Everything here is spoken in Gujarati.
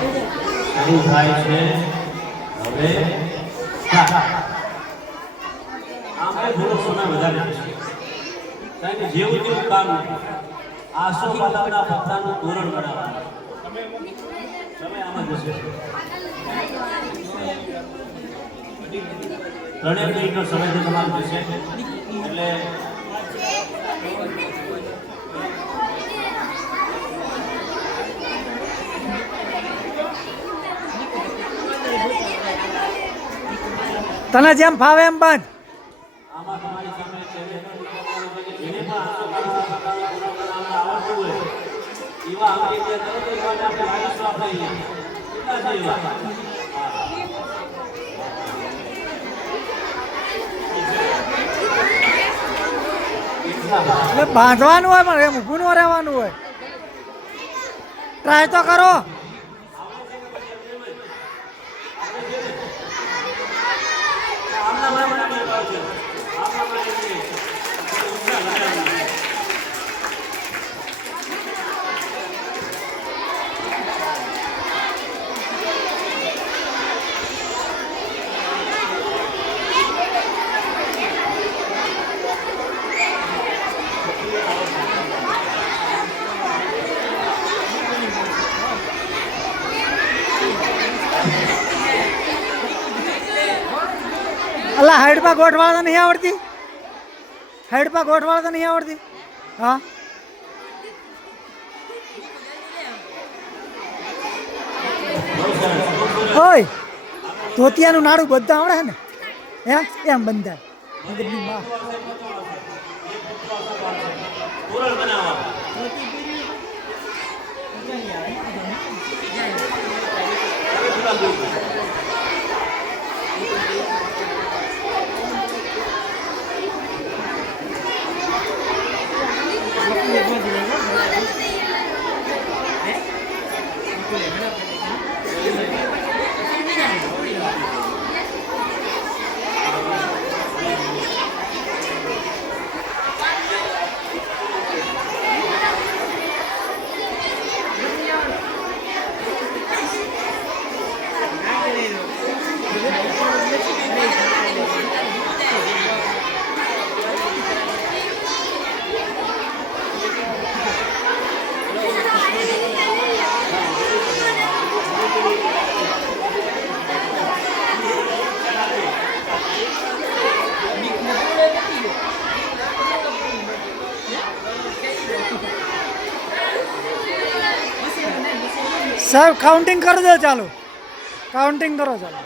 શરૂ થાય છે હવે આપણે થોડો સમય વધારે છે કારણ કે જેવું તેવું કામ આસો પાલાના પત્તાનું તોરણ બનાવવાનું સમય આમાં જશે 3 મિનિટનો સમય તો તમારો જશે એટલે તને જેમ ફાવે એમ બાંધ. આમાં તમારી સામે જેને પણ આસો પાલાના પત્તાનું તોરણ બનાવવાનું આવડતું હોય એવા આપણે જે તરત જ આપણે લાવીશું આપણે અહીંયા કેટલા છે એટલે બાંધવાનું હોય પણ એમ ઊભું ન રહેવાનું હોય. ટ્રાય તો કરો. અલા હાઈડ પા ગોઠવાળા નહીં આવડતી. હાઈડ પા ગોઠવાળા નહીં આવડતી. હા ઓય ધોતિયાનું નાડું બધા આવડે છે ને હે એમ બંધાય. સાહેબ કાઉન્ટિંગ કરી દો. ચાલો કાઉન્ટિંગ કરો. ચાલો